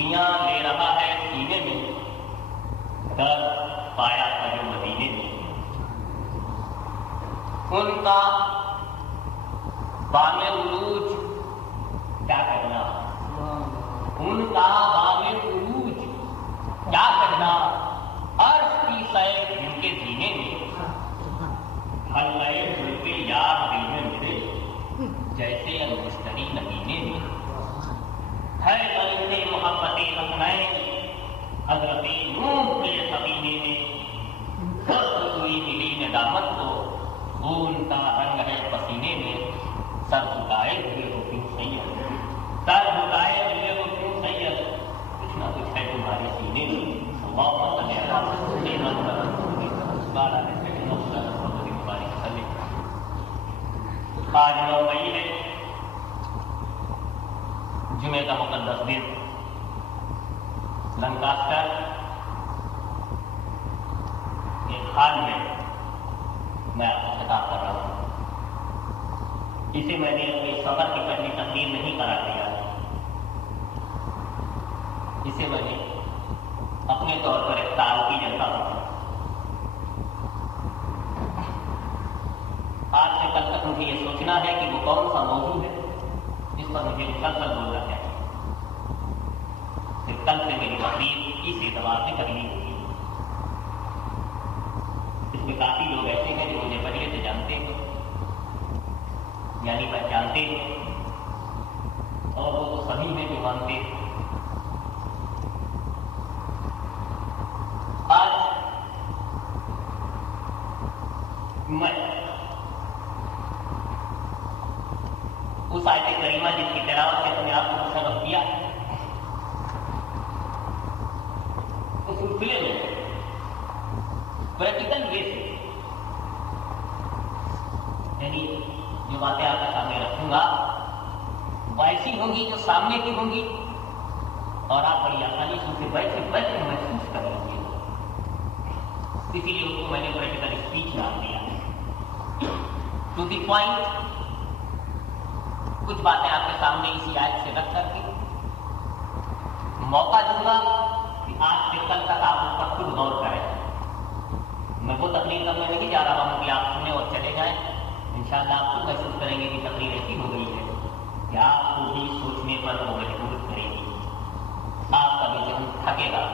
چٹکیاں لے رہا ہے سینے میں، درد پایا تھا جو مدینے میں۔ ان کا بام عروج کیا کہنا، ان کا بام عروج کیا کہنا، عرش کی سیر جن کے سینے میں، حلقۂ زلف یار دل میں میرے جیسے المشتری نگینے میں، ہے بلند محبت حسنین حضرت نوح کے سفینے میں، دست ہوئی ملی ندامت کو خون کا رنگ ہے پسینے میں، سر جھکائے ہوئے ہو کیوں سید، سر جھکائے ہوئے ہو کیوں سید، کچھ نہ کچھ ہے تمہارے سینے میں۔ اللہم صلی علی سیدنا محمد وعلی آل سیدنا محمد مبارک وسلم۔ آج 9 مئی ہے، جمعے کا مقدس دن، لنکاسٹر ایک حال میں میں آپ کو خطاب کر رہا ہوں۔ اسے میں نے اپنے سفر کی پہلی تقریر نہیں قرار دیا، اسے میں نے اپنے طور پر ایک تعارفی جلسہ سمجھا۔ آج سے کل تک مجھے یہ سوچنا ہے کہ وہ کون سا موضوع ہے جس پر مجھے مسلسل بولنا ہے۔ پھر کل سے میری تقریر اس اعتبار سے کرنی ہوگی۔ اس میں کافی لوگ ایسے ہیں جو مجھے پہلے سے جانتے ہیں، یعنی پہچانتے ہیں، اور وہ تو سبھی ہیں جو مانتے ہیں۔ آج میں اس آیت کریمہ جس کی تلاوت سے تم نے آپ کو سبق دیا اس سلسلے میں پریکٹیکل وے سے، یعنی جو باتیں آپ کے سامنے رکھوں گا ویسی ہوں گی جو سامنے کی ہوں گی، اور آپ بڑی آسانی سے اسے بیٹھے بیٹھے محسوس کر لیں گے۔ اسی لیے اس کو میں نے پریکٹیکل اسپیچ نام دیا۔ ٹو دی پوائنٹ، کچھ باتیں آپ کے سامنے اسی آیت سے رکھ کر کے موقع دوں گا کہ آج سے کل تک آپ اس پر خود غور کریں۔ میں وہ تقریر کرنے نہیں جا رہا ہوں کہ آپ سنیں اور چلے جائیں، انشاءاللہ آپ خود محسوس کریں گے کہ تقریر ایسی ہو گئی ہے کہ آپ کو بھی سوچنے پر وہ مجبور کرے گی۔ آپ کا بھی ذہن تھکے گا،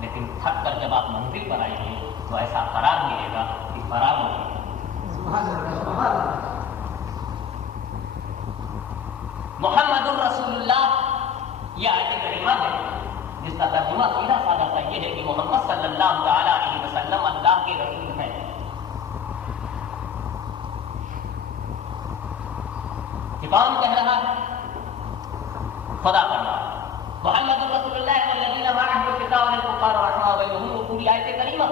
لیکن تھک کر جب آپ منزل پر آئیں گے تو ایسا قرار ملے گا کہ فرار ہو گا۔ محمد الرسول اللہ، یہ آیت کریمہ ہے جس کا ترجمہ سیدھا سادہ سا یہ ہے کہ محمد صلی اللہ تعالی علیہ وسلم اللہ کے رسول ہیں۔ کون کہہ رہا ہے؟ خدا کر رہا ہے۔ محمد الرسول اللہ والذین معه شداء علی الکفار رحماء بینہم، وہ پوری آیت کریمہ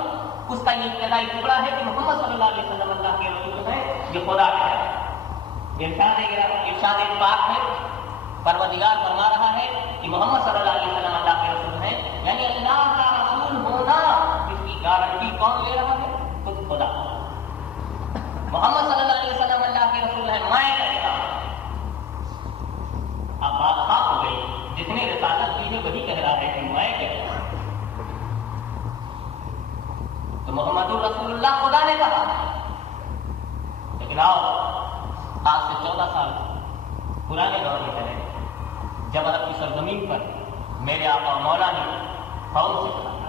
اس کا یہ ابتدائی ٹکڑا ہے کہ محمد صلی اللہ علیہ وسلم اللہ کے رسول ہیں، یہ خدا کہہ رہا ہے۔ ارشاد پاک ہے، پروردگار فرما رہا ہے کہ محمد صلی اللہ علیہ وسلم اللہ کے رسول ہیں، یعنی اللہ کا رسول ہونا اس کی گارنٹی کون لے رہا ہے؟ خود خدا۔ محمد صلی اللہ علیہ وسلم اللہ کے رسول ہیں، میں کہتا ہوں۔ اب بات خاص ہو گئی، جس نے رسالت کی ہے وہی کہہ رہا ہے کہ میں کہتا ہوں۔ تو محمد الرسول اللہ خدا نے کہا، لیکن آؤ آج سے 14 سال پرانے دور میں چلے جب عرب کی سرزمین پر میرے آقا مولا نے قوم سے کہا تھا،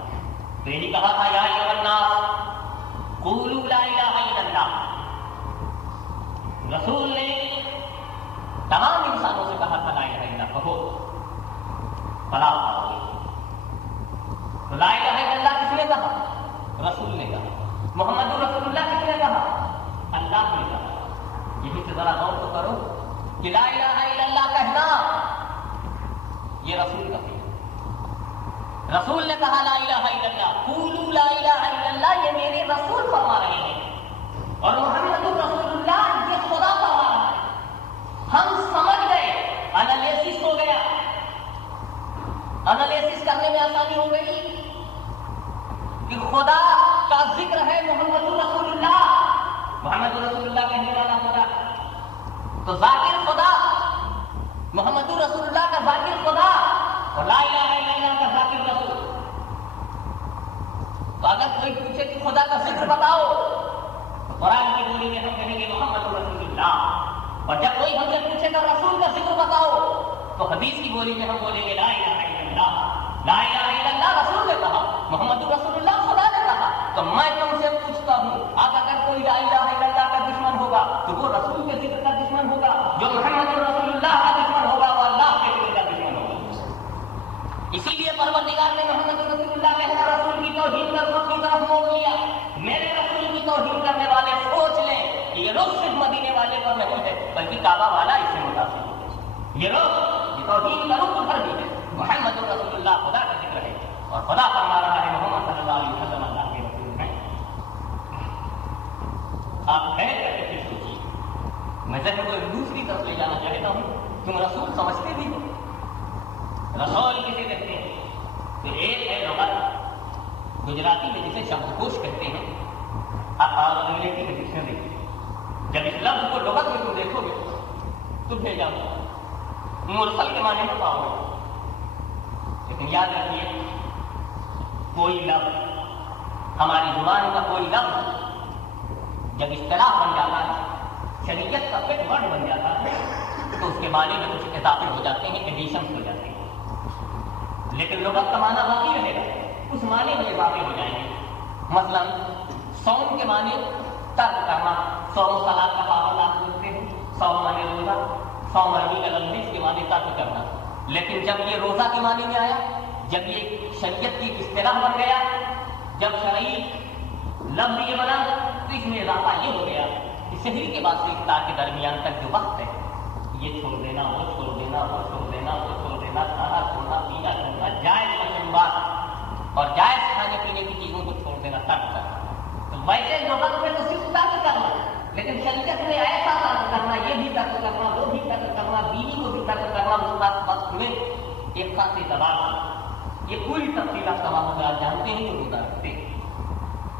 تو یہی کہا تھا یا ایھا الناس قولوا لا الہ الا اللہ۔ رسول نے تمام انسانوں سے کہا تھا لا الہ الا اللہ کہو، فلاح پاؤ گے۔ تو لا الہ الا اللہ کس نے کہا؟ رسول نے کہا۔ محمد رسول اللہ کس نے کہا؟ اللہ نے کہا۔ یہی سے ذرا غور تو کرو کہ لا الہ الا اللہ کہنا یہ رسول کا ہے۔ رسول نے کہا لا الہ الا اللہ، قولوا لا الہ الا اللہ، یہ میرے رسول فرما رہے ہیں، اور محمد رسول اللہ یہ خدا فرما رہا ہے۔ ہم سمجھ گئے، انالیسس ہو گیا، انالیسس کرنے میں آسانی ہو گئی کہ خدا کا ذکر ہے محمد رسول اللہ، محمد رسول اللہ کہنے والا خدا، تو ذاکر خدا، محمد رسول اللہ کا ذاکر خدا، اور لا الہ الا اللہ اور جب کوئی ہم سے پوچھے گا رسول کا ذکر بتاؤ تو حدیث کی بولی میں ہم بولیں گے لا الہ الا اللہ، لا الہ الا اللہ رسول نے کہا، محمد رسول اللہ خدا نے کہا۔ تو میں تم سے پوچھتا ہوں اب اگر کوئی لا الہ الا اللہ کا دشمن ہوگا تو وہ رسول کے ذکر کا دشمن ہوگا، جو محمد رسول اللہ کا دشمن ہوگا وہ اللہ کے ذکر کا دشمن ہوگا۔ اسی لیے پروردگار نے محمد رسول اللہ کے رسول کی توہین کر کی طرف موڑ لیا۔ میرے رسول کی توہین کرنے والے سوچ لیں کہ یہ لوگ صرف مدینے والے پر نہیں ہے بلکہ کعبہ والا اس سے متاثر ہوتے، یہ لوگ یہ توہین کروں تو کر بھی ہے۔ محمد رسول اللہ خدا کا ذکر ہے اور خدا فرما رہا ہے محمد صلی اللہ علیہ وسلم اللہ کے رسول ہیں۔ آپ خیر کر کے پھر سوچیے، میں ذہن کو ایک دوسری طرف لے جانا چاہتا ہوں۔ تم رسول سمجھتے بھی ہو، رسول کسے کہتے ہیں؟ تو ایک ہے لغت گجراتی میں جسے شبد کوش کہتے ہیں، اور انگریزی میں ڈکشنری۔ جب اس لفظ کو لغت میں تم دیکھو گے تو بھیجا مرسل کے معنی میں پاؤ گے، لیکن یاد رکھیے کوئی لفظ ہماری زبان کا کوئی لفظ جب اصطلاح بن جاتا ہے، شریعت کا فٹ ورڈ بن جاتا ہے تو اس کے معنی میں کچھ اضافے ہو جاتے ہیں، ایڈیشنز ہو جاتے ہیں، لیکن لغت کا معنی باقی رہے گا، اس معنی میں اضافے ہو جائیں گے۔ مثلا صوم کے معنی ترک کرنا، صوم صلاۃ کا پابند آپ بولتے ہیں، صوم معنی روزہ، صوم عربی کا لفظ اس کے معنی ترک کرنا، لیکن جب یہ روزہ کے معنی میں آیا، جب یہ شریعت کی اصطلاح بن گیا، جب شرعی لفظ یہ بنا تو اس میں اضافہ یہ ہو گیا کہ شہری کے بعد سے افطار کے درمیان تک جو وقت ہے یہ چھوڑ دینا، وہ چھوڑ دینا، وہ چھوڑ دینا، وہ چھوڑ دینا، کھانا چھوڑنا، پینا چھوڑنا، جائز مشروبات اور جائز کھانے پینے کی چیزوں کو چھوڑ دینا، ترک کرنا۔ تو ویسے لغت میں تو صرف ترک کرنا، لیکن شریعت میں ایسا ترک کرنا، یہ بھی ترک کرنا، وہ بھی ترک کرنا، بیوی کو بھی ترک کرنا، اس وقت میں ایک خاصی تباہ، یہ پوری تفصیلات تمام حضرات جانتے ہیں جو روزہ رکھتے ہیں۔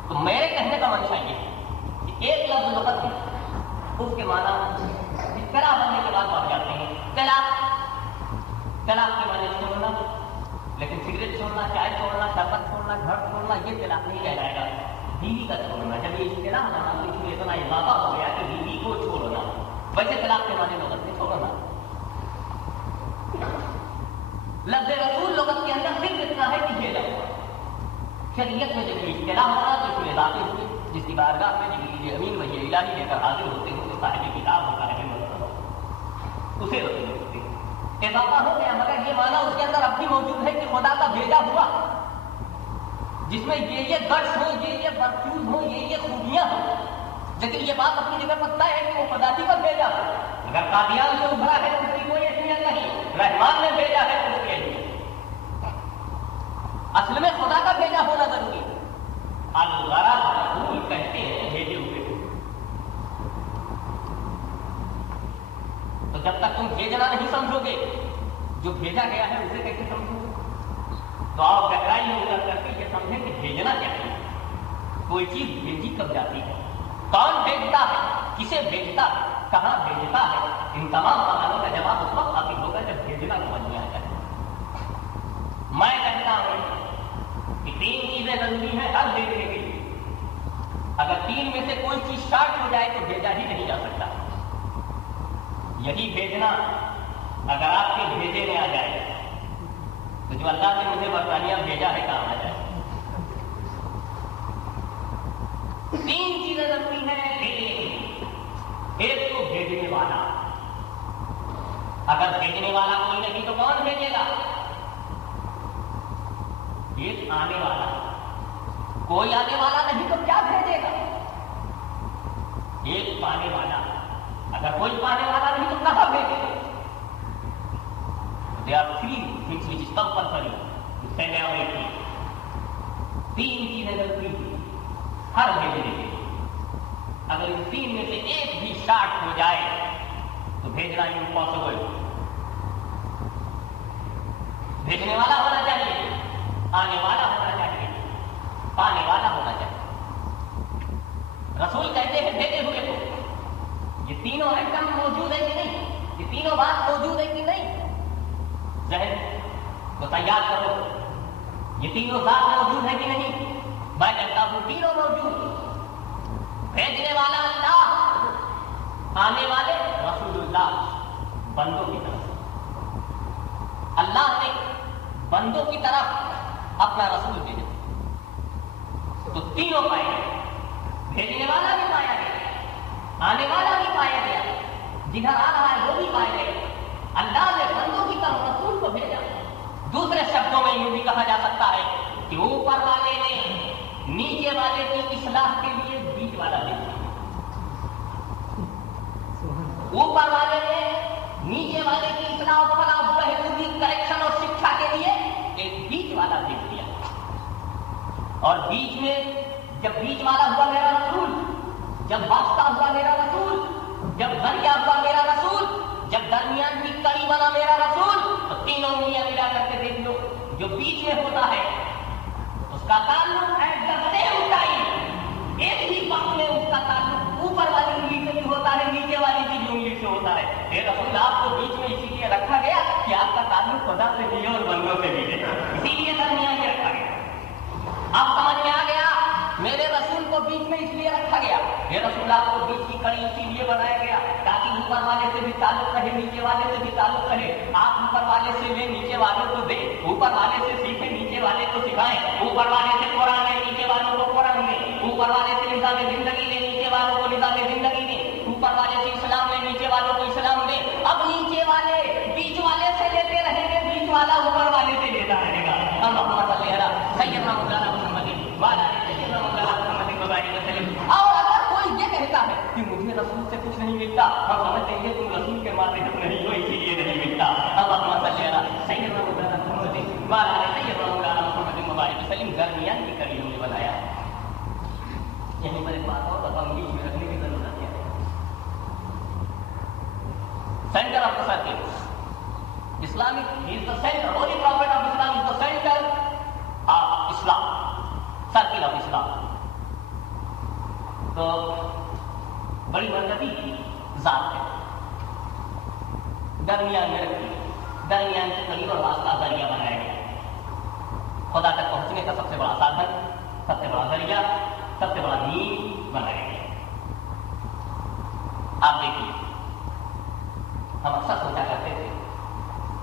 تو میرے کہنے کا منشا یہ ہے کہ ایک لفظ لغت ہے، اس کے معنی اصطلاح بننے کے بعد بڑھ جاتے ہیں۔ طلاق کے معنی چھوڑنا، لیکن سگریٹ چھوڑنا، چائے چھوڑنا، شربت چھوڑنا، گھر چھوڑنا یہ طلاق نہیں کہلائے گا۔ بیوی کا چھوڑنا، جب یہ اصطلاح بنا تو اس میں اتنا اضافہ ہو گیا کہ بیوی کو چھوڑنا، ویسے طلاق کے معنی لغت میں چھوڑنا۔ لفظ رسول لغت کے اندر صرف اتنا ہے کہ بھیجا ہوا، شریعت میں جب یہ اصطلاح بنا تو اس میں اضافے ہوئے، جس کی بارگاہ میں جبریل امین وحی الہی لے کر حاضر ہوتے ہیں تو صاحب کتاب ہوتا ہے اسے رسول ہوتے ہیں، اضافہ ہو گیا، مگر یہ معنی اس کے اندر اب بھی موجود ہے کہ خدا کا بھیجا ہوا، جس میں یہ گٹس ہو، یہ ورچوز ہو، یہ خوبیاں ہوں، لیکن یہ بات اپنی جگہ پتہ ہے کہ وہ خدا ہی کا بھیجا ہو۔ اگر قادیان سے ابھرا ہے تو اس کی کوئی اہمیت نہیں، رحمان نے بھیجا ہے تو اس کی اہمیت، اصل میں خدا کا بھیجا ہونا ضروری ہے۔ الغرض رسول کہتے ہیں بھیجے ہوئے، تو جب تک تم بھیجنا نہیں سمجھو گے، جو بھیجا گیا ہے اسے کیسے سمجھو گے؟ تو آپ گہرائی میں اتر کر کے یہ سمجھیں کہ بھیجنا کیا ہے، کوئی چیز بھیجی کب جاتی ہے، کون بھیجتا ہے، کسے بھیجتا ہے، کہاں بھیجتا ہے، ان تمام سوالوں کا جواب اس وقت حاصل ہوگا جب بھیجنا سمجھ میں آ جائے۔ میں کہتا ہوں کہ تین چیزیں ضروری ہیں ہر بھیجنے کے لیے، اگر تین میں سے کوئی چیز شارٹ ہو جائے تو بھیجا ہی نہیں جا سکتا۔ یہی بھیجنا اگر آپ کے بھیجے میں آ جائے تو جو اللہ نے مجھے برطانیہ بھیجا ہے کام آ جائے۔ تین چیزیں ضروری ہیں بھیجنے کے لیے، ایک تو بھیجنے والا، اگر بھیجنے والا کوئی نہیں تو کون بھیجے گا؟ ایک آنے والا، کوئی آنے والا نہیں تو کیا بھیجے گا؟ ایک پانے والا، اگر کوئی پانے والا نہیں تو کہاں بھیجے گا؟ There are three things which is compulsory to send away things. تین چیزیں ضروری تھی ہر بھیجنے کے لیے، اگر ان تین میں سے ایک بھی شارٹ ہو جائے تو بھیجنا امپاسبل۔ بھیجنے والا ہونا چاہیے، آنے والا ہونا چاہیے، پانے والا ہونا چاہیے۔ رسول کہتے ہیں بھیجے ہوئے کو، یہ تینوں آئٹم موجود ہے کہ نہیں، یہ تینوں بات موجود ہے کہ نہیں؟ ذہن کو تیار کرو، یہ تینوں ذات موجود ہے کہ نہیں؟ میں کہتا ہوں تینوں موجود، بھیجنے والا اللہ، آنے والے رسول اللہ بندوں کی طرف. اللہ نے بندوں کی طرف اپنا رسول بھیجا تو تینوں پائے گئے. بھیجنے والا بھی پایا گیا, آنے والا بھی پایا گیا, جدھر آ رہا ہے وہ بھی پائے گئے. اللہ نے بندوں کی طرف رسول کو بھیجا. دوسرے شبدوں میں یوں بھی کہا جا سکتا ہے کہ اوپر والے نے نیچے والے کی اصلاح کے لیے بیچ والا بھیج دیا. اوپر والے نے نیچے والے کی اصلاح فلاح بہبودی کریکشن اور شکشا کے لیے ایک بیچ والا بھیج دیا. اور بیچ میں جب بیچ والا ہوا میرا رسول, جب واسطہ ہوا میرا رسول, جب ذریعہ ہوا میرا رسول, جب درمیان کی کڑی بنا میرا رسول, تو تینوں انگلیاں ملا کر کے دیکھ لو. جو بیچ میں ہوتا ہے اس کا تعلق ایٹ دا سیم ٹائم ایک ہی وقت میں اس کا تعلق اوپر والی انگلی سے بھی ہوتا ہے, نیچے والی کی بھی انگلی سے ہوتا ہے. اے رسول, آپ کو بیچ میں اسی لیے رکھا گیا کہ آپ کا تعلق خدا سے بھی ہے اور بندوں سے بھی ہے, اسی لیے درمیان میں رکھا گیا. اب سمجھ میں آ گیا میرے رسول کو بیچ میں اس لیے رکھا گیا. یہ رسول آپ کو بیچ کی کڑی اسی لیے بنایا گیا تاکہ اوپر والے سے بھی تعلق رہے, نیچے والے سے بھی تعلق رہے. آپ اوپر والے سے لیں, نیچے والوں کو دیں, اوپر والے سے سیکھیں, نیچے والے کو سکھائیں. اوپر والے سے قرآن لیں, نیچے والوں کو قرآن دیں. اوپر والے سے نظام زندگی لیں, نیچے والوں کو نظام زندگی دیں. اوپر والے سے اسلام لیں, نیچے والوں کو اسلام دیں. اب نیچے والے بیچ والے سے لیتے رہیں گے, بیچ والا اوپر والے سے لیتا رہے گا. سیدنا مولانا محمد والا سیدنا مولانا محمد مبارک وسلم. اور اگر کوئی یہ کہتا ہے کہ مجھے رسول سے کچھ نہیں ملتا, ہم سمجھتے ہیں تم رسول کے ماتحت نہیں ہو اسی لیے نہیں ملتا. اللہم صلی علی سیدنا مولانا محمد والا سیدنا مولانا محمد مبارک وسلم. درمیان کی کڑی ہم نے بنایا. یہیں پر ایک بات اور بتاؤں, بیچ میں رکھنے کی ضرورت ہے. Centre of the circle Islamic, he is the center, holy prophet of Islam is the center of Islam, circle of Islam. تو بڑی برکتی کی ذات ہے, درمیان میں رکھی, درمیان کے قریب اور واسطہ ذریعہ بنایا گیا. خدا تک پہنچنے کا سب سے بڑا سادھن, سب سے بڑا ذریعہ, سب سے بڑا نیم بنایا گیا. آپ دیکھیے, ہم اکثر سوچا کرتے تھے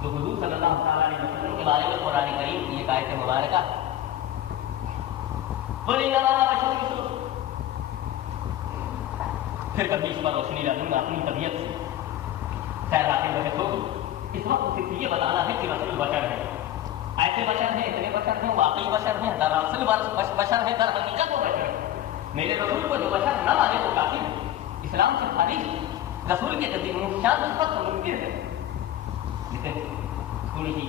جو حضور صلی اللہ تعالیٰ علیہ وسلم کے بارے میں قرآن کریم کی ایک آیت مبارکہ پھر کبھی اس پر روشنی ڈالوں گا اپنی طبیعت سے, خیر آخر بحث ہوگی. اس وقت صرف یہ بتانا ہے کہ رسول بشر ہے, ایسے بشر ہیں, اتنے بشر ہیں, واقعی بشر ہیں, دراصل بشر ہیں, در حقیقت وہ بشر ہیں. میرے رسول کو جو بشر نہ مانے وہ کافر ہے, اسلام سے خارج ہے. رسول کے قدیم شان اس وقت ممکن ہے, لیکن تھوڑی سی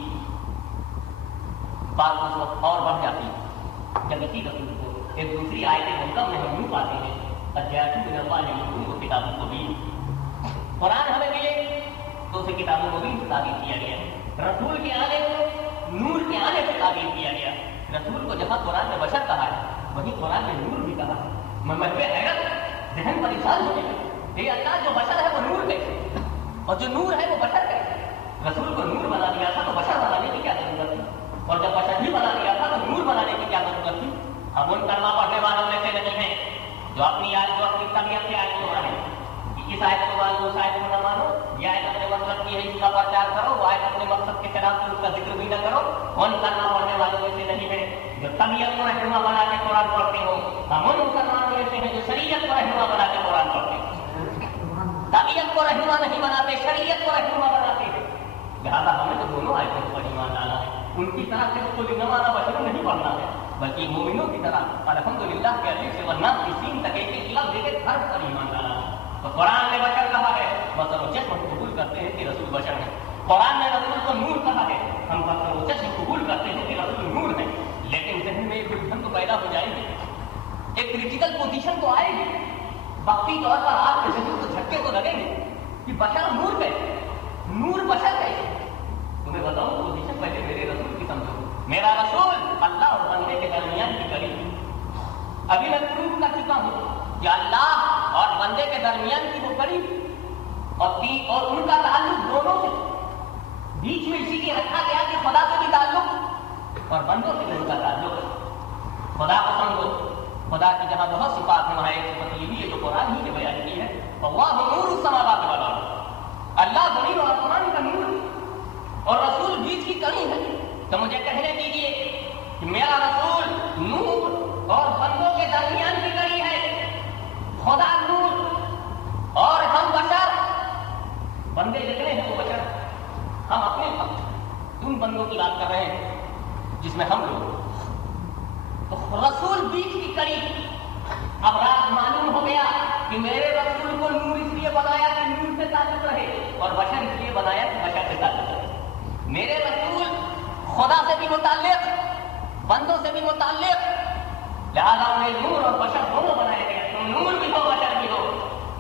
بات اس وقت اور بڑھ جاتی ہے جب اسی رسول کو ایک دوسری آیت محکم میں ہم یوں پاتے ہیں کتابوں کو بھی قرآن ہمیں ملے تو اسے کتابوں کو بھی تعبیر کیا گیا. رسول کے آنے کو نور کے آنے سے تعبیر کیا گیا. رسول کو جہاں قرآن نے بشر کہا ہے وہیں قرآن نے نور بھی کہا ہے. محمد حیرت ذہن پریشان ہونے لگا, یہ اللہ جو بشر ہے وہ نور کیسے, اور جو نور ہے وہ بشر کیسے. رسول کو نور بنا دیا تھا تو بشر بنانے کی کیا ضرورت تھی, اور جب بشر بھی بنا دیا تھا تو نور بنانے کی کیا ضرورت تھی. ہم ان کلمہ پڑھنے والوں میں سے نہیں ہیں جو اپنی طبیعت سے آیت کو پڑھیں کہ اس آیت کو مانو, اس آیت کو نہ مانو, یہ آیت اپنے مقصد کی ہے اس کا پرچار کرو, وہ آیت اپنے مقصد کے خلاف اس کا ذکر بھی نہ کرو. ان کلمہ پڑھنے والوں میں سے نہیں ہیں جو طبیعت کو رہنما بنا کے قرآن پڑھتے ہو. ہم ان مسلمانوں میں سے ہیں جو شریعت کو رہنما بنا کے قرآن پڑھتے ہیں. طبیعت کو رہنما نہیں بناتے, شریعت کو رہنما بناتے ہیں. لہٰذا ہمیں تو دونوں آیتوں پر ایمان لانا ہے. ان کی طرح صرف تو نمانا بشر نہیں پڑھنا ہے بلکہ مومنوں کی طرح الحمدللہ کے علیف سے ورنہ کی سین تک ایک ایک لفظ ایک ایک حرف پر ایمان لانا ہے. تو قرآن نے بشر کہا ہے, بصر و چشم قبول کرتے ہیں کہ رسول بشر ہے. قرآن نے رسول کو نور کہا ہے, ہم بصر و چشم قبول کرتے ہیں کہ رسول نور ہے. لیکن ذہن میں ایک الجھن تو پیدا ہو جائے گی, ایک کریٹیکل پوزیشن تو آئے گی, وقتی طور پر آپ کے ذہن کو جھٹکے تو لگیں گے کہ بشر نور کیسے, نور بشر کیسے. تمہیں بتاؤں پوزیشن پہلے میرے رسول کی سمجھو. میرا رسول اللہ اور بندے کے درمیان کی کڑی. ابھی میں پروف کر چکا ہوں کہ اللہ اور بندے کے درمیان کی وہ کڑی اور ان کا تعلق دونوں سے بیچ میں اسی لیے رکھا گیا کہ خدا سے بھی تعلق اور بندوں سے بھی ان کا تعلق. خدا کو سمجھو, خدا کی جہاں بہت صفات ہیں وہاں ایک صفت یہ بھی ہے جو قرآن ہی نے بیان کی ہے اللہ نور السماوات والارض، اللہ زمین و آسمان کا نور اور رسول بیچ کی کڑی ہے. تو مجھے کہنے دیجیے کہ میرا رسول نور اور بندوں کے درمیان کی کڑی ہے. خدا نور اور ہم بشر، بندے جتنے ہیں وہ بشر، ہم اپنے ان بندوں کی بات کر رہے ہیں جس میں ہم لوگ. تو رسول بیچ کی کڑی. اب رات معلوم ہو گیا کہ میرے رسول کو نور اس لیے بنایا کہ نور سے تعلق رہے، اور بشر اس لیے بنایا کہ بشر سے تعلق رہے. میرے رسول خدا سے بھی متعلق، بندوں سے بھی متعلق، لہذا انہیں نور اور بشر دونوں بنائے گئے. تم نور بھی ہو بشر بھی ہو.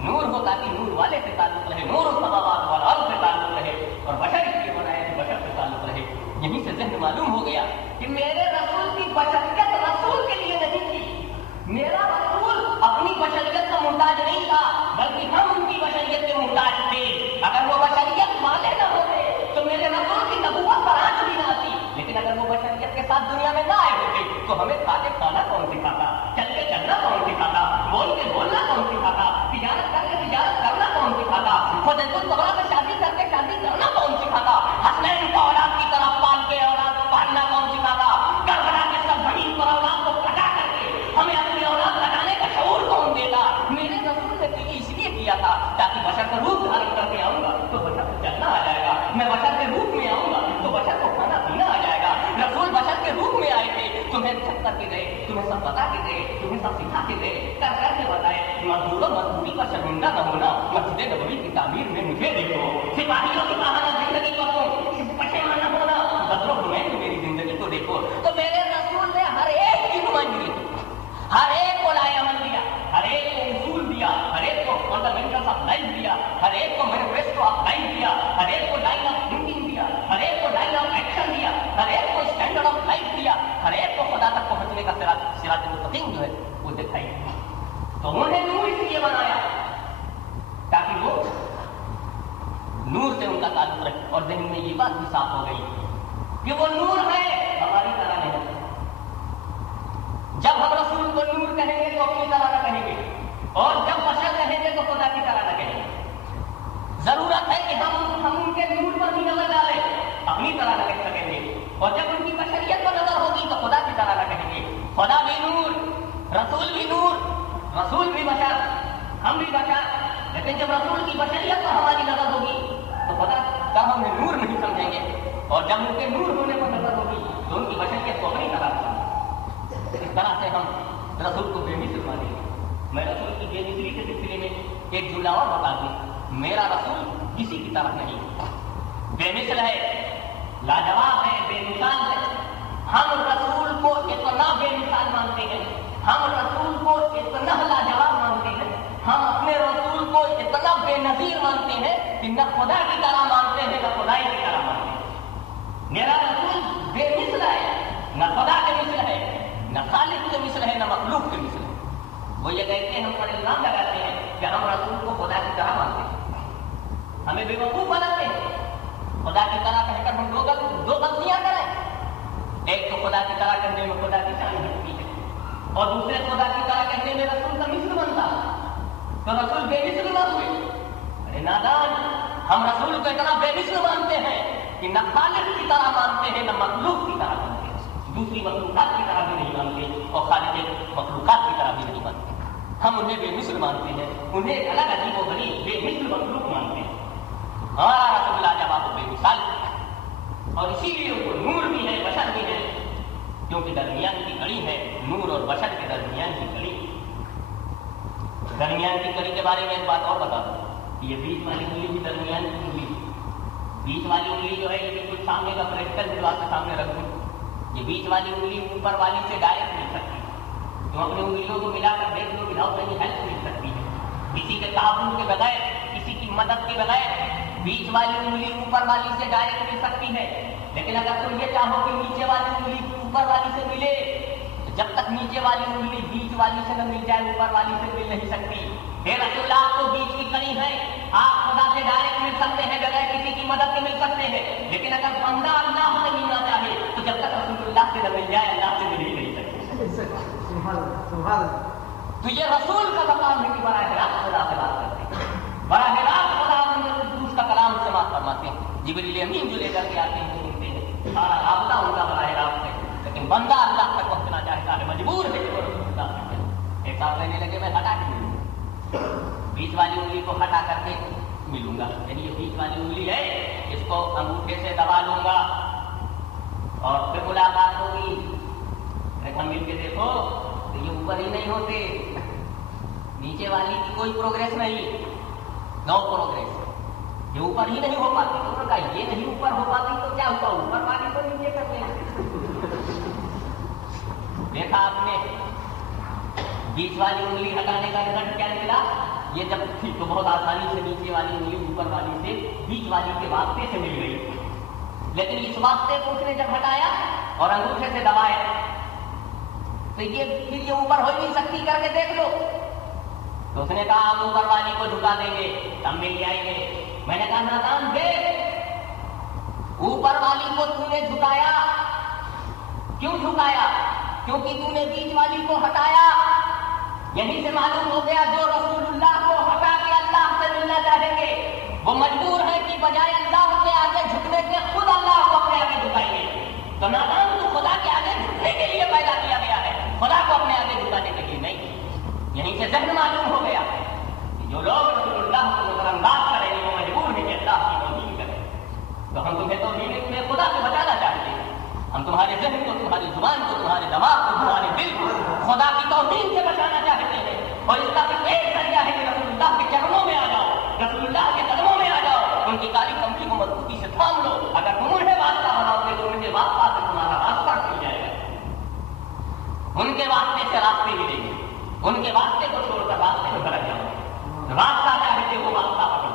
نور ہو تاکہ نور والے سے تعلق رہے، نور السماوات والارض سے تعلق رہے، اور بشر اس لیے بنایا کہ بشر سے تعلق رہے. یہیں سے ذہن معلوم ہو گیا کہ میرے رسول کی بشریت رسول کے لیے نہیں تھی. میرا رسول اپنی بشریت کا محتاج نہیں تھا، بلکہ ہم ان کی بشریت کے محتاج تھے. اگر وہ بشریت والے نہ ہوتے تو میرے رسول کی نبوت پر آنچ بھی نہ آتی. لیکن اگر وہ بشریت کے ساتھ دنیا میں نہ آئے ہوتے تو ہمیں کھا کے کھانا کون سکھاتا، چل کے چلنا کون سکھاتا، بول کے بولنا کون سکھاتا، تجارت کر کے تجارت کرنا کون سکھاتا، خود القبرا سے شادی کر کے شادی کرنا کون سکھاتا، حسنین کو اولاد کی طرح پال کے اولاد کو پالنا کون سکھاتا، کربلا کے سب زمین پر اولاد کو پٹا کر کے ہمیں اپنی اولاد لگانے کا شعور کون دیتا. میرے رسول نے تو اس لیے کیا تھا تاکہ بشر کا روپ دھارن کر کے آؤں گا تو بشر کو چلنا آ جائے گا. میں بشر کے روپ میں آؤں گا تو بشر کو کھانا پینا آ جائے گا. رسول بشر کے روپ میں آئے تھے، تمہیں سب کر کے گئے، تمہیں سب بتا کے گئے، تمہیں سب سکھا کے گئے، کر کر کے بتائے. مزدور و مزدوری کا شرمندہ نہ ہونا. مسجد نبوی کی تعمیر میں مجھے دیکھو، سپاہیوں کی بہانہ زندگی کو تم پشیمان نہ ہونا. بدر و حنین میں میری زندگی کو دیکھو. تو میرے رسول نے ہر ایک کی نمائندگی کی، ہر ایک کو لائے عمل دیا، ہر ایک کو اصول دیا، ہر ایک کو فنڈامنٹلس آف لائف دیا، ہر ایک کو مینیفیسٹو آف لائف دیا، ہر ایک کو لائن آف تھنکنگ دیا، ہر ایک کو لائن آف ایکشن دیا، ہر ایک کو اسٹینڈرڈ آف لائف دیا، ہر ایک کو خدا تک پہنچنے کا صراط مستقیم جو ہے وہ دکھائی. تو انہیں نور اس لیے بنایا تاکہ وہ نور سے ان کا تعلق رہے. اور ذہن میں یہ بات بھی صاف ہو گئی کہ وہ نور ہے، ہماری طرح نہیں. جب ہم رسول کو نور کہیں گے تو اپنی طرح نہ کہیں گے، اور جب بشر کہیں گے تو خدا کی طرح نہ کہیں گے. ضرورت ہے کہ ہم ان کے نور پر بھی نظر ڈالیں، اپنی طرح نہ کہہ سکیں گے. اور جب ان کی بشریت پر نظر ہوگی تو خدا کی طرح نہ کہیں گے. خدا بھی نور، رسول بھی نور، رسول بھی بشر، ہم بھی بشر. لیکن جب رسول کی بشریت پر ہماری نظر ہوگی تو خدا کا ہم نور نہیں سمجھیں گے، اور جب ان کے نور ہونے پر نظر ہوگی تو ان کی بشریت کو اپنی طرح سمجھیں گے. اس طرح سے ہم رسول کو بے مثل مانیں گے. میں رسول کی بے مثلی کے سلسلے میں ایک جملہ اور بتا دوں. میرا رسول کسی کی طرح نہیں، بے مثل ہے، لاجواب ہے، بے مثال ہے. ہم رسول کو اتنا بے مثال مانتے ہیں، ہم رسول کو اتنا لاجواب مانتے ہیں، ہم اپنے رسول کو اتنا بے نظیر مانتے ہیں کہ نہ خدا کی طرح مانتے ہیں نہ خدائی کی طرح مانتے ہیں. میرا رسول بے مثل ہے، نہ خدا کے مثل ہے، نہ خالق کے مثل ہے، نہ مخلوق کے مثل ہے. وہ یہ کہتے ہیں، ہم پر الزام لگاتے ہیں کہ ہم رسول کو خدا کی طرح مانتے ہیں، ہمیں بے وقوف بناتے ہیں. خدا کی طرح کہہ کر ہم دو غلطیاں کریں. ایک تو خدا کی طرح کہنے میں خدا کی شان بڑھتی ہے، اور دوسرے خدا کی طرح کہنے میں رسول کا مثل بنتا. تو رسول بے مثل نہ ہوئے. ارے نادان، ہم رسول کو اتنا بے مثل مانتے ہیں کہ نہ خالق کی طرح مانتے ہیں نہ مخلوق کی طرح مانتے ہیں، دوسری مخلوقات کی طرح بھی نہیں مانتے اور خالق مخلوقات کی طرح بھی نہیں مانتے. ہم انہیں بے مثل مانتے ہیں، انہیں ایک الگ عجیب و غریب بے مثل مخلوق مانتے ہیں. ہمارا رسول اللہ جواب بے مثال ہے، اور اسی لیے وہ نور بھی ہے، بشر بھی ہے، کیونکہ درمیان کی کڑی ہے. نور اور بشر کے درمیان کی کڑی. درمیان کی کڑی کے بارے میں ایک بات اور بتا دوں. یہ بیچ والی انگلی بھی درمیان کی انگلی، بیچ والی انگلی جو ہے یہ بالکل سامنے کا پریکٹیکل جو آپ کے سامنے رکھ دوں. یہ بیچ والی انگلی اوپر والی سے ڈائریکٹ مل سکتی ہے. تم اپنی انگلیوں کو ملا کر دیکھ لو، وداؤٹ اینی ہیلپ مل سکتی ہے، کسی کے تعاون کے بغیر، کسی کی مدد کے بغیر. بیچ والی انگلی اوپر والی سے ڈائریکٹ مل سکتی ہے، لیکن اگر تم یہ چاہو کہ نیچے والی انگلی اوپر والی سے ملے تو جب تک نیچے والی انگلی بیچ والی سے نہ مل جائے اوپر والی سے مل نہیں سکتی. رسول آپ کو بیچ کی کڑی ہے، آپ خدا سے ڈائریکٹ مل سکتے ہیں، بغیر کسی کی مدد کے مل سکتے ہیں. لیکن اگر بندہ اللہ سے ملنا چاہے تو جب تک رسول اللہ سے نہ مل جائے اللہ سے مل ہی نہیں سکتے. تو یہ رسول کا مقام ہے کہ براہ راست خدا سے بات کرتے ہیں. براہ راست خدا قدوس کا کلام سماعت فرماتے ہیں. جبریل امین جو لے کر کے آتے ہیں سنتے ہیں، سارا رابطہ ان کا براہ راست ہے. لیکن بندہ اللہ تک پہنچنا چاہتا ہے، مجبور ہے کہ وہ رسول اللہ تک جائے. ایک ساتھ لینے لگے میں ہٹا کے ملوں گا، بیچ والی انگلی کو ہٹا کر کے ملوں گا. یعنی یہ بیچ والی انگلی ہے، اس کو انگوٹھے سے دبا لوں گا اور پھر ملاقات ہوگی. ہم مل کے دیکھو تو یہ اوپر ہی نہیں ہوتے، نیچے والی کی کوئی پروگریس نہیں، نو پروگریس. یہ اوپر ہی نہیں ہو پاتی. تو انہوں نے کہا یہ نہیں اوپر ہو پاتی تو کیا ہوا، اوپر والی کو نیچے کر دیں. دیکھا آپ نے بیچ والی انگلی ہٹانے کا رزلٹ کیا نکلا. یہ جب تھی تو بہت آسانی سے نیچے والی انگلی اوپر والی سے بیچ والی کے واسطے سے مل گئی. لیکن اس واسطے کو اس نے جب ہٹایا اور انگوٹھے سے دبایا تو یہ پھر یہ اوپر ہو نہیں سکتی، کر کے دیکھ لو. تو اس نے کہا ہم اوپر والی کو جھکا دیں گے تب مل جائیں گے. میں نے کہا نادان دیکھ، اوپر والی کو تو نے جھکایا. کیوں جھکایا؟ کیونکہ تو نے بیچ والی کو ہٹایا. یہیں سے معلوم ہو گیا جو رسول اللہ کو ہٹا کے اللہ سے ملنا چاہیں گے وہ مجبور ہے کہ بجائے اللہ کے آگے جھکنے کے خود اللہ کو اپنے آگے جھکائیں گے. تو نادان تو خدا کے آگے جھکنے کے لیے پیدا کیا گیا ہے، خدا کو اپنے آگے جھکانے کے لیے نہیں. یہیں سے ذہن معلوم ہو گیا کہ جو لوگ رسول اللہ کو نظر انداز کریں گے وہ مجبور ہے کہ اللہ کی توہین کریں. تو ہم تمہیں توہین میں خدا سے بچانا چاہتے ہیں. ہم تمہارے ذہن کو، تمہاری زبان کو، تمہارے دماغ کو، تمہارے دل کو خدا کی توہین سے بچانا چاہتے ہیں. اور اس کا صرف ایک ذریعہ ہے کہ رسول اللہ کے چرنوں میں آ جاؤ، رسول اللہ کے قدموں میں آ جاؤ، ان کی کاری کمپنی کو مضبوطی سے تھام لو. اگر تم انہیں واسطہ بناؤ گے تو ان کے واسطہ سے تمہارا راستہ کھل جائے گا. ان کے واسطے سے راستے ملیں گے. ان کے واسطے کو چھوڑ کر راستے میں بھٹک جاؤ. راستہ چاہتے ہو واسطہ پکڑو.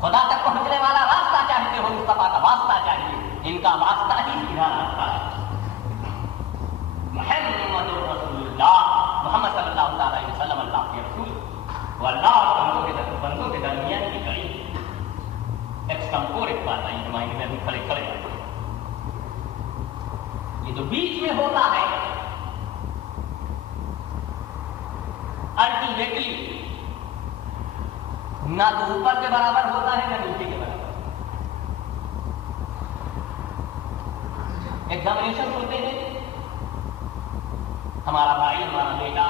خدا تک پہنچنے والا راستہ چاہتے ہو، مصطفیٰ کا واسطہ چاہیے. ان کا واسطہ ہی سیدھا راستہ ہے. محمد رسول اللہ، محمد صلی اللہ تعالی علیہ وسلم اللہ کے رسول، وہ اللہ اور بندوں کے درمیان کی کڑی. ایک بات آئی ہمارے میں بھی کھڑے کھڑے. یہ جو بیچ میں ہوتا ہے الٹیمیٹلی نہ تو اوپر کے برابر ہوتا ہے نہ نیچے کے برابر. ایگزامینیشن ہوتے ہیں، ہمارا بھائی، ہمارا بیٹا،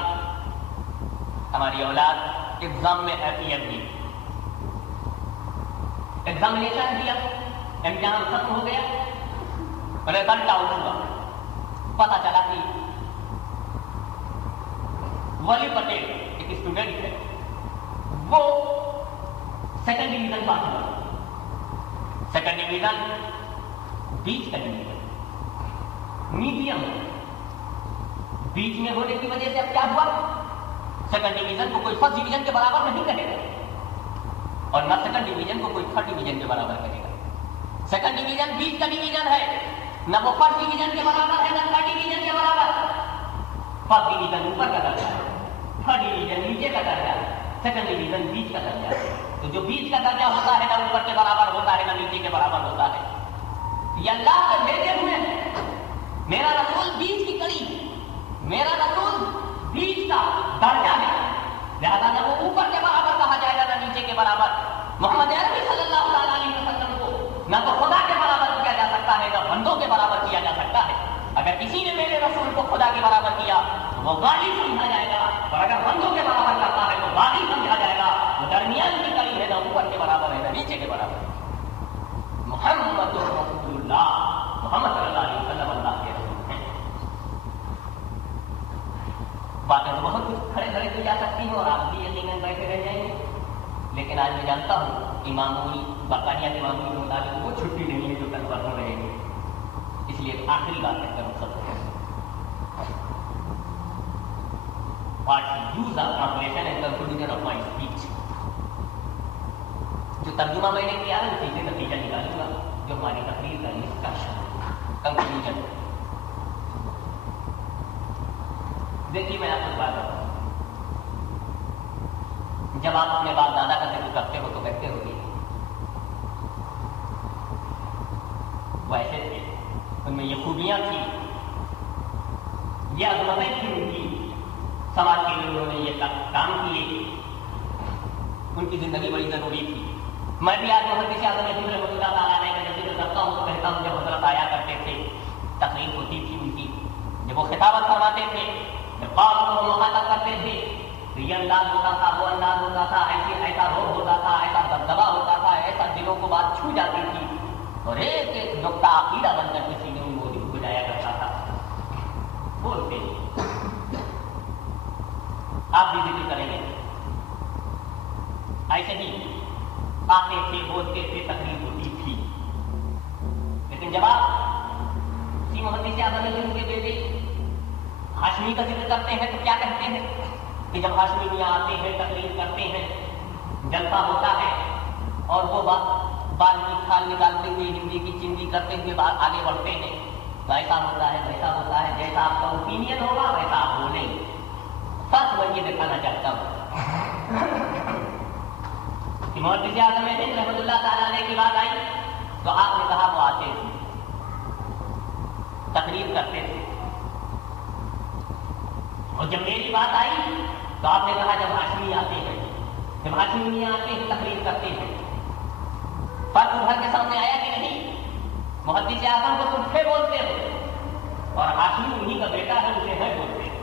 ہماری اولاد ایگزام میں حیثیت دی. ایگزامینیشن دیا، امتحان ختم ہو گیا، رزلٹ آؤٹ ہوا. پتا چلا کہ ولی پٹیل ایک اسٹوڈنٹ ہے، وہ سیکنڈ ڈویژن پاس ہوا. سیکنڈ ڈویژن بیچ کا ڈویژن، میڈیم بیچ میں ہونے کی وجہ سے اب کیا ہوا، سیکنڈ ڈویژن کو کوئی فرسٹ ڈویژن کے برابر نہیں کہے گا اور نہ سیکنڈ ڈویژن کو کوئی تھرڈ ڈویژن کے برابر کرے گا. سیکنڈ ڈویژن بیچ کا ڈویژن ہے، نہ وہ فرسٹ ڈویژن کے برابر ہے نہ تھرڈ ڈویژن کے برابر. فرسٹ ڈویژن اوپر کا درجہ ہے، تھرڈ ڈویژن نیچے کا درجہ ہے، سیکنڈ ڈویژن بیچ کا درجہ ہے. تو جو بیچ کا درجہ ہوتا ہے نہ اوپر کے برابر ہوتا ہے نہ نیچے کے برابر ہوتا ہے. یہ اللہ کے بھیجے ہوئے ہیں. میرا رسول بیچ کی کڑی، میرا رسول بیچ کا درجہ ہے، لہذا نہ وہ اوپر کے برابر کہا جائے گا نہ نیچے کے برابر. محمد عربی صلی اللہ تعالی علیہ وسلم کو نہ تو خدا کے برابر کیا جا سکتا ہے نہ بندوں کے برابر کیا جا سکتا ہے. اگر کسی نے میرے رسول کو خدا کے برابر کیا تو وہ غالب سمجھا جائے گا، اور اگر بندوں کے برابر کرتا ہے تو غالب سمجھا جائے گا. وہ درمیان کی کڑی ہے، نہ اوپر کے برابر ہے نہ نیچے کے برابر. محمد رسول اللہ، محمد صلی اللہ علیہ وسلم اللہ کے رسول ہیں. باتیں تو بہت کچھ کھڑے کھڑے کی جا سکتی ہیں اور آپ بھی یقیناً بیٹھے رہ جائیں گے، لیکن آج میں جانتا ہوں معمولی باقاعدہ کے معمول کے مطابق وہ چھٹی نہیں ہے جو کل پرسوں رہے گی. اس لیے آخری بات کہہ کر سب use of translation and conclusion of my speech. جو ترجمہ میں نے کیا ہے اسی سے نتیجہ نکالوں گا جو ہماری تقریر کا نسکش کنکلوژن. دیکھیے میں آپ کو بات بتاؤں، جب آپ اپنے باپ دادا کا ذکر کرتے ہو تو کہتے ہو کہ وہ ایسے تھے، ان میں یہ خوبیاں تھیں، یہ عظمتیں تھیں ان کی، سماج کے لیے انہوں نے یہ کام کیے. ان کی زندگی بڑی ضروری تھی. میں بھی آج محدث اعظم رحمۃ اللہ تعالیٰ علیہ کا جب ذکر کرتا ہوں تو کہتا ہوں جب حضرت آیا کرتے تھے, تقریر ہوتی تھی ان کی, جب وہ خطابت فرماتے تھے, جب قوم کو مخاطب کرتے تھے, تو یہ انداز ہوتا تھا, وہ انداز ہوتا تھا, ایسا روح ہوتا تھا, ایسا دبدبا ہوتا تھا, ایسا دلوں کو بات چھو جاتی تھی, اور ایک ایک نقطہ عقیدہ بن کر کسی نے ان موجود کو جایا کرتا تھا. بولتے آپ بھی ذکر کریں گے ایسے ہی آتے تھے, بولتے تھے, تقریر ہوتی تھی. لیکن جب آپ اسی محدث اعظم کے بیٹے ہاشمی کا ذکر کرتے ہیں تو کیا کہتے ہیں کہ جب ہاشمی میاں آتے ہیں, تقریر کرتے ہیں, جلسہ ہوتا ہے اور وہ بال کی کھال نکالتے ہوئے ہندی کی چندی کرتے ہوئے بات آگے بڑھتے ہیں, تو ایسا ہوتا ہے, ویسا ہوتا ہے, جیسا آپ کا اوپینین ہوگا ویسا آپ بولیں. سچ میں یہ دکھانا چاہتا ہوں کہ محدث اعظم رحمۃ اللہ تعالیٰ علیہ کی بات آئی تو آپ نے کہا وہ آتے تھے, تقریر کرتے تھے, اور جب میری بات آئی تو آپ نے کہا جب ہاشمی آتے ہیں, جب ہاشمی میاں آتے ہیں تقریر کرتے ہیں. فرق ابھر کے سامنے آیا کہ نہیں؟ محدث اعظم کو تم تھے بولتے ہو اور ہاشمی انہی کا بیٹا ہے, اسے ہے بولتے ہو.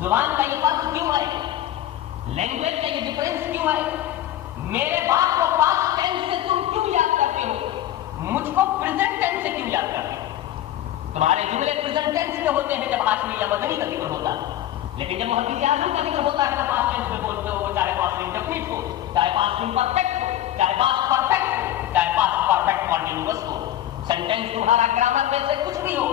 زبان کا یہ فرق کیوں ہے؟ لینگویج کا یہ ڈفرینس کیوں ہے؟ میرے بات کو پاسٹ ٹینس سے تم کیوں یاد کرتے ہو, مجھ کو پریزنٹ ٹینس سے کیوں یاد کرتے ہو؟ تمہارے جملے پریزنٹ ٹینس میں ہوتے ہیں جب ہاشمی یا مدنی کا ذکر ہوتا ہے, لیکن جب محدث اعظم کا ذکر ہوتا ہے تو پاسٹ ٹینس میں بولتے ہو, چاہے پاسٹ انڈیفینٹ ہو, چاہے پاسٹ امپرفیکٹ ہو, چاہے پاسٹ پرفیکٹ ہو, چاہے پاسٹ پرفیکٹ کنٹینیوس ہو. سینٹینس تمہارا گرامر میں سے کچھ بھی ہو,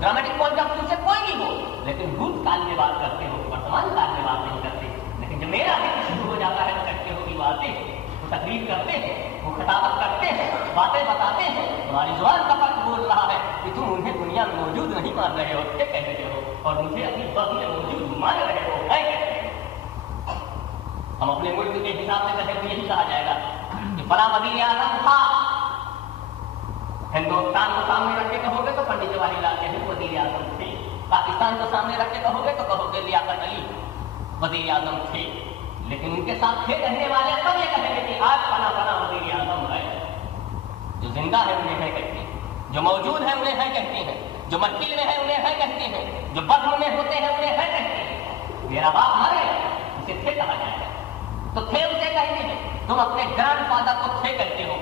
گرامیٹک پوائنٹ آف ویو سے کوئی بھی ہو, لیکن بھوت کال میں بات کرتے ہو, ورتمان کال میں بات نہیں کرتے. لیکن جب میرا ذکر شروع ہو جاتا ہے تو کہتے ہو کہ وہ آتے ہیں, وہ تقریر کرتے ہیں, وہ خطابت کرتے ہیں, باتیں بتاتے ہیں. تمہاری زبان کا فرق بول رہا ہے کہ تم انہیں دنیا میں موجود نہیں مان رہے ہو, یہ کہہ رہے ہو, اور مجھے اپنی بات میں موجود مان رہے ہو, ہے کہتے ہیں. ہم اپنے ملک کے حساب سے کہیں تو یہی کہا جائے گا کہ فلاں وزیر اعظم تھا. ہندوستان کو سامنے رکھ کے کہو گے تو پنڈت جواہر لال نہرو وزیر اعظم تھے. پاکستان کو سامنے رکھ کے کہو گے تو کہو گے لیاقت علی وزیر اعظم تھے. لیکن ان کے ساتھ تھے رہنے والے سب یہ کہیں گے کہ آج فلاں فلاں وزیر اعظم ہے. جو زندہ ہے انہیں ہے کہتے ہیں, جو موجود ہے انہیں ہے کہتے ہیں, جو محفل میں ہے انہیں ہے کہتے ہیں, جو بدم میں ہوتے ہیں انہیں ہے کہتے ہیں. میرا باپ مرے اسے تھے کہا جائے گا تو تھے اسے کہتے ہیں. تم اپنے گرینڈ فادر کو تھے کہتے ہو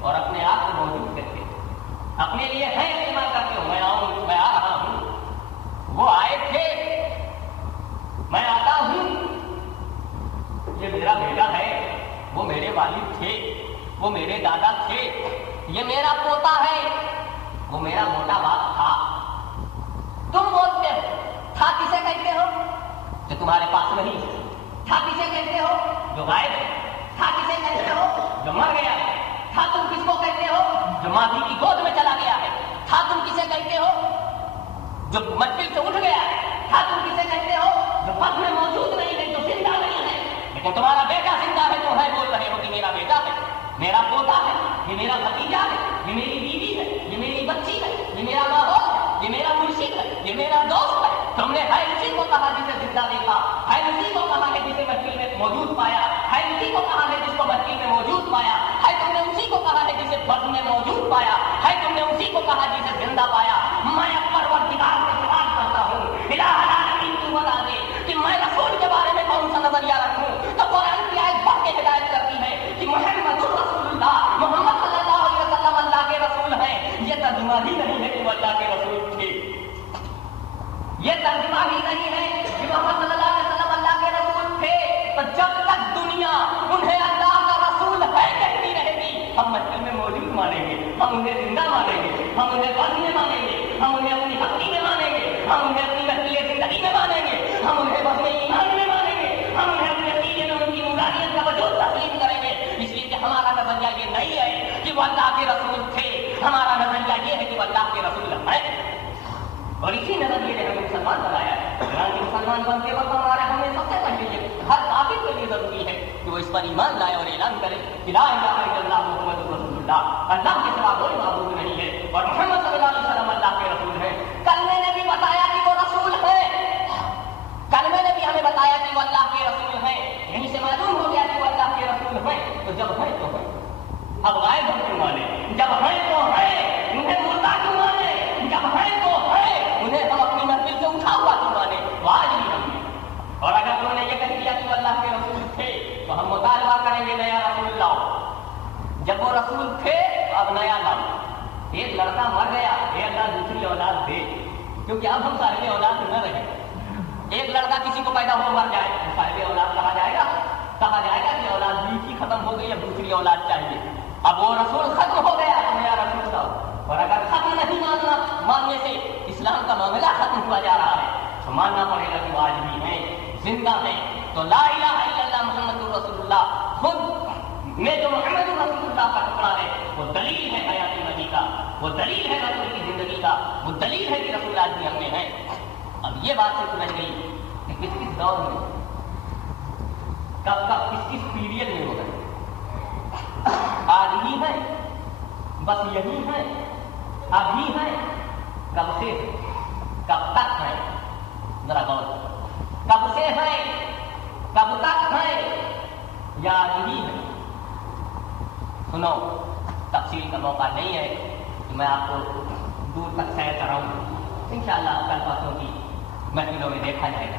اور اپنے آپ کو موجود کہتے ہو, اپنے لیے ہے استعمال کرتے ہو. میں آؤں, میں آ رہا ہوں, وہ آئے تھے, میں آتا ہوں, یہ میرا بیٹا ہے, وہ میرے والد تھے, وہ میرے دادا تھے, یہ میرا پوتا ہے, وہ میرا موٹا باپ تھا. تم بولتے ہو تھا کسے کہتے ہو جو تمہارے پاس نہیں ہے, تھا کسے کہتے ہو جو غائب ہے, تھا کسے کہتے ہو جو مر گیا ہے, تھا تم کس کو کہتے ہو جو ماضی کی گود میں چلا گیا ہے, تھا تم کسے کہتے ہو جو محفل سے اٹھ گیا ہے, تھا تم کسے کہتے ہو جو پد میں موجود نہیں ہے, جو زندہ نہیں ہے. لیکن تمہارا بیٹا زندہ ہے تو ہے بول رہے ہو کہ میرا بیٹا ہے, میرا پوتا ہے, یہ میرا بھتیجا ہے, یہ میری بیوی ہے, یہ میری بچی ہے, یہ میرا ماحول ہے, یہ میرا مرشد ہے, یہ میرا دوست ہے. تم نے ہے اسی کو کہا جسے زندہ دیکھا, ہے اسی کو کہا ہے جسے محفل میں موجود پایا, ہے اسی کو کہا ہے جس کو محفل میں موجود پایا, ہے تم نے اسی کو کہا ہے جسے بد میں موجود پایا, ہے تم نے اسی کو کہا جسے زندہ پایا. میں پروردگار سے سوال کرتا ہوں, الہ العالمین تو بتا دے کہ میں رسول کے بارے میں کون سا نظریہ رکھوں. تو قرآن کی آیت پڑھ کے ہدایت کرتی ہے کہ محمد الرسول اللہ, محمد صلی اللہ علیہ وسلم اللہ کے رسول ہیں. یہ ترجمہ ہی نہیں ہے کہ وہ اللہ کے رسول تھے, یہ ترجمہ ہی نہیں ہے کہ محمد صلی اللہ علیہ وسلم اللہ کے رسول تھے. تو جب تک دنیا انہیں اللہ کا رسول ہے کہتی رہے گی, ہم محفل میں موجود مانیں گے, ہم انہیں زندہ مانیں گے, ہم انہیں بد میں مانیں گے, ہم انہیں اپنی حقی میں مانیں گے, ہم انہیں اپنی محفل زندگی میں مانیں گے, ہم انہیں بد میں ایمان میں مانیں گے, ہم انہیں اپنے عقیدے میں ان کی مداریت کا وجود تسلیم کریں گے. اس لیے کہ ہمارا نظریہ یہ نہیں ہے کہ وہ اللہ کے رسول تھے, ہمارا نظریہ یہ ہے کہ وہ اللہ کے رسول ہے. اور اسی نظریے نے ہمیں مسلمان بنایا ہے. حالانکہ مسلمان بنتے وقت ہمیں سب سے پہلے یہ ہر کافر کے لیے ضروری ہے کہ وہ اس پر ایمان لائے اور اعلان کرے کہ لا الہ الا اللہ محمد رسول اللہ, اللہ کے سوا کوئی معبود نہیں ہے اور محمد صلی اللہ علیہ وسلم اللہ کے رسول ہیں. کلمے نے بھی بتایا کہ وہ رسول ہے, کلمے نے بھی ہمیں بتایا کہ وہ اللہ کے رسول ہیں. یہیں سے معلوم ہو گیا کہ وہ اللہ رسول تھے اب نیا لاؤ. ایک لڑکا مر گیا، اے اللہ دوسری اولاد دے، کیونکہ اب ہم صاحب اولاد نہ رہے. ایک لڑکا کسی کو پیدا ہو مر جائے تو صاحب اولاد کہا جائے گا کہ اولاد بیچ ہی ختم ہو گئی، اب دوسری اولاد چاہیے. اب وہ رسول ختم ہو گیا تو نیا رسول لاؤ. اور اگر ختم نہیں ماننے سے اسلام کا معاملہ ختم ہوا جا رہا ہے تو ماننا پڑے گا کہ وہ آج بھی ہیں، زندہ ہیں. تو لا الہ الا اللہ محمد رسول اللہ خود میں جو محمد رسول اللہ کا ٹکڑا ہے وہ دلیل ہے حیات نبی کا، وہ دلیل ہے رسول کی زندگی کا، وہ دلیل ہے کہ رسول آج بھی ہم میں ہیں. اب یہ بات سے سمجھ گئی کہ کس کس دور میں کب کب کس پیریڈ میں ہو گئے. آج ہی ہے، بس یہی ہے، ابھی ہے، کب سے کب تک ہے. ذرا غور، کب سے ہے، کب تک ہے، یا آج ہی ہے. سنو، تفصیل کا موقع نہیں ہے کہ میں آپ کو دور تک سیر کراؤں. انشاءاللہ کل پرسوں کی محفلوں میں دیکھا جائے گا.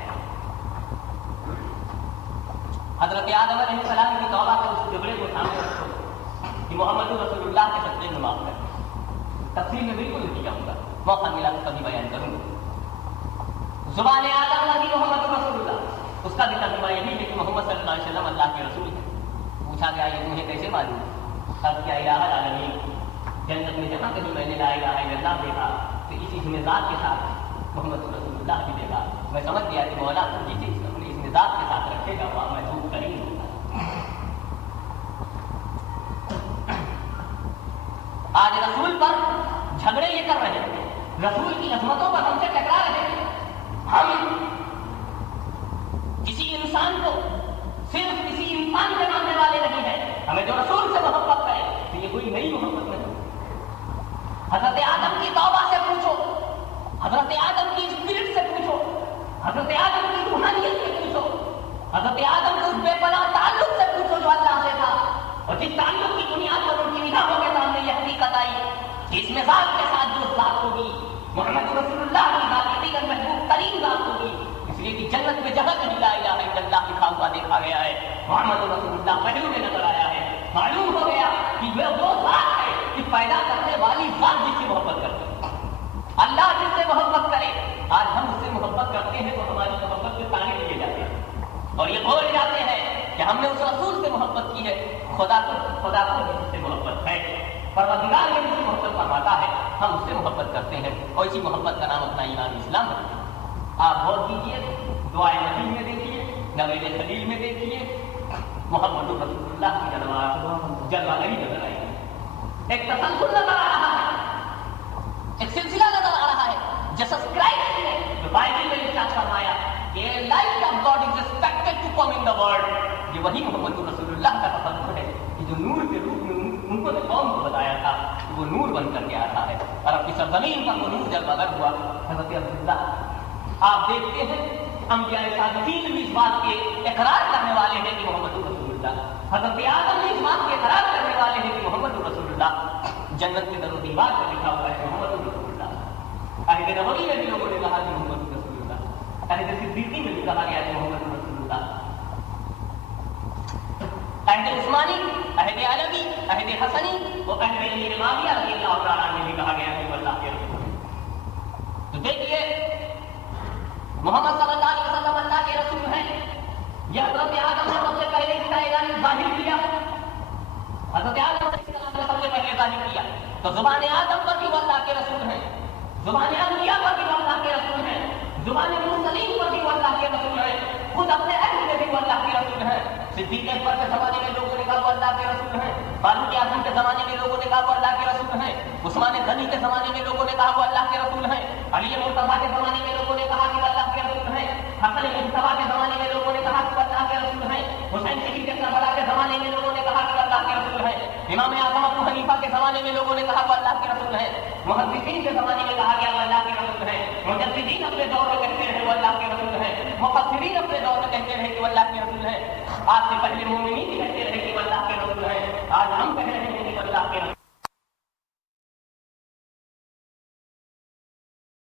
حضرت آدم علیہ السلام کی توبہ کے اس جھگڑے کو سامنے رکھو کہ محمد رسول اللہ کے صدقے میں معاف کر. تفصیل میں بالکل نہیں جاؤں گا، موقع ملا تو کبھی بیان کروں گا. زبان آدم نبی محمد رسول اللہ، اس کا بھی ترجمہ یہی ہے کہ محمد صلی اللہ علیہ وسلم اللہ کے رسول ہے. پوچھا گیا یہ تمہیں کیسے معلوم؟ اب کیا الہ العالمین، جنت میں جہاں کہیں میں نے لا الہ الا اللہ دیکھا تو اسی ذات کے ساتھ محمد رسول اللہ بھی دیکھا. میں سمجھ گیا کہ مولا جسے اپنے اس ذات کے ساتھ رکھے گا وہ محسوس کریں گے. آج رسول پر جھگڑے یہ کر رہے ہیں، رسول کی عظمتوں پر ہم سے ٹکرا رہے ہیں. ہم کسی انسان کو صرف کسی انسان کے ماننے والے نہیں ہیں. ہمیں جو رسول سے محبت کرے تو یہ کوئی نئی محبت نہیں. حضرت آدم کی توبہ سے پوچھو، حضرت آدم کی اسپرٹ سے پوچھو، حضرت آدم کی روحانیت سے پوچھو، حضرت آدم کے اس بے پناہ تعلق سے پوچھو جو اللہ سے تھا، اور جس تعلق کی بنیاد پر ان کی نگاہوں کے سامنے یہ حقیقت آئی کہ اس مزاج کے ساتھ جو ذات ہوگی محمد رسول اللہ کی ذات حقیقت محبوب ترین ذات ہوگی. اس لیے کہ جنت میں جہاں کہیں لا الہ الا اللہ لکھا ہوا دیکھا گیا ہے، محمد رسول اللہ پہلو میں نظر آیا ہے. معلوم ہو گیا کہ وہ ذات ہے کہ پیدا کرنے والی ذات جس سے محبت کرتے ہیں. اللہ جس سے محبت کرے، آج ہم اس سے محبت کرتے ہیں تو ہماری محبت سے تانے لیے جاتے ہیں اور یہ بول جاتے ہیں کہ ہم نے اس رسول سے محبت کی ہے. خدا کو جس سے محبت ہے، پروردگار میں جس سے محبت فرماتا ہے ہم اس سے محبت کرتے ہیں، اور اسی محبت کا نام اپنا ایمان اسلام ہے. آپ غور کیجیے، دعائے نبی میں دیکھیے، نوید خلیل میں دیکھیے، محمد رسول اللہ کی جلوہ گری نظر آئے گی. ایک تسلسل نظر آ رہا ہے، ایک سلسلہ نظر آ رہا ہے. جسس کرائسٹ نے جو بائبل میں ارشاد فرمایا کہ light of God is expected to come in the world, یہ وہی محمد رسول اللہ کا تسلسل ہے کہ جو نور کے روپ میں ان کو نے قوم کو بتایا تھا کہ وہ نور بن کر کے آتا ہے، اور اپنی سرزمین پر وہ نور جلوہ گر ہوا. حضرت عبداللہ آپ دیکھتے ہیں انبیاء صادقین بھی اس بات کے اقرار کرنے والے ہیں کہ محمد رسول اللہ. حضرت آدم بھی اس بات کے اقرار کرنے والے ہیں کہ محمد رسول اللہ. جنت کے در و دیوار پر لکھا ہوا ہے محمد رسول اللہ. عہد نبوی میں بھی لوگوں نے کہا کہ محمد رسول اللہ. عہد صدیقی میں بھی کہا گیا کہ محمد رسول اللہ. عہد عثمانی، عہد علوی، عہد حسنی اور عہد امیر معاویہ رضی اللہ تعالیٰ عنہ میں بھی کہا گیا کہ وہ اللہ کے رسول ہے. تو دیکھیے محمد صلی اللہ علیہ وسلم اللہ کے رسول ہیں. یہ حضرت آدم نے سب سے پہلے اس کا اعلان ظاہر کیا. حضرت آدم نے سب سے پہلے ظاہر کیا تو زبان آدم پر بھی وہ اللہ کے رسول ہیں، زبان انبیاء پر بھی وہ اللہ کے رسول ہیں، زبان مرسلین پر بھی وہ اللہ کے رسول ہیں، خود اپنے عہد میں بھی وہ اللہ کے رسول ہیں. صدیق اکبر کے زمانے میں لوگوں نے کہا وہ اللہ کے رسول ہیں، فاروق اعظم کے زمانے میں لوگوں نے کہا وہ اللہ کے رسول ہیں، عثمان غنی کے زمانے میں لوگوں نے کہا وہ اللہ کے رسول ہیں، علی مرتضیٰ کے زمانے میں لوگوں نے کہا کہ وہ اللہ کے رسول ہیں، حسن مجتبیٰ کے زمانے میں لوگوں نے کہا کہ وہ اللہ کے رسول ہیں، حسین شہید کربلا کے زمانے میں لوگوں نے کہا کہ وہ اللہ کے رسول ہیں، امام اعظم ابو حنیفہ کے زمانے میں لوگوں نے کہا وہ اللہ کے رسول ہیں، محدثین کے زمانے میں کہا گیا وہ اللہ کے رسول ہیں، مجددین اپنے دور میں کہتے رہے وہ اللہ کے رسول ہیں، مفسرین اپنے دور میں کہتے رہے کہ وہ اللہ کے رسول ہیں. آج سے پہلے مومنین بھی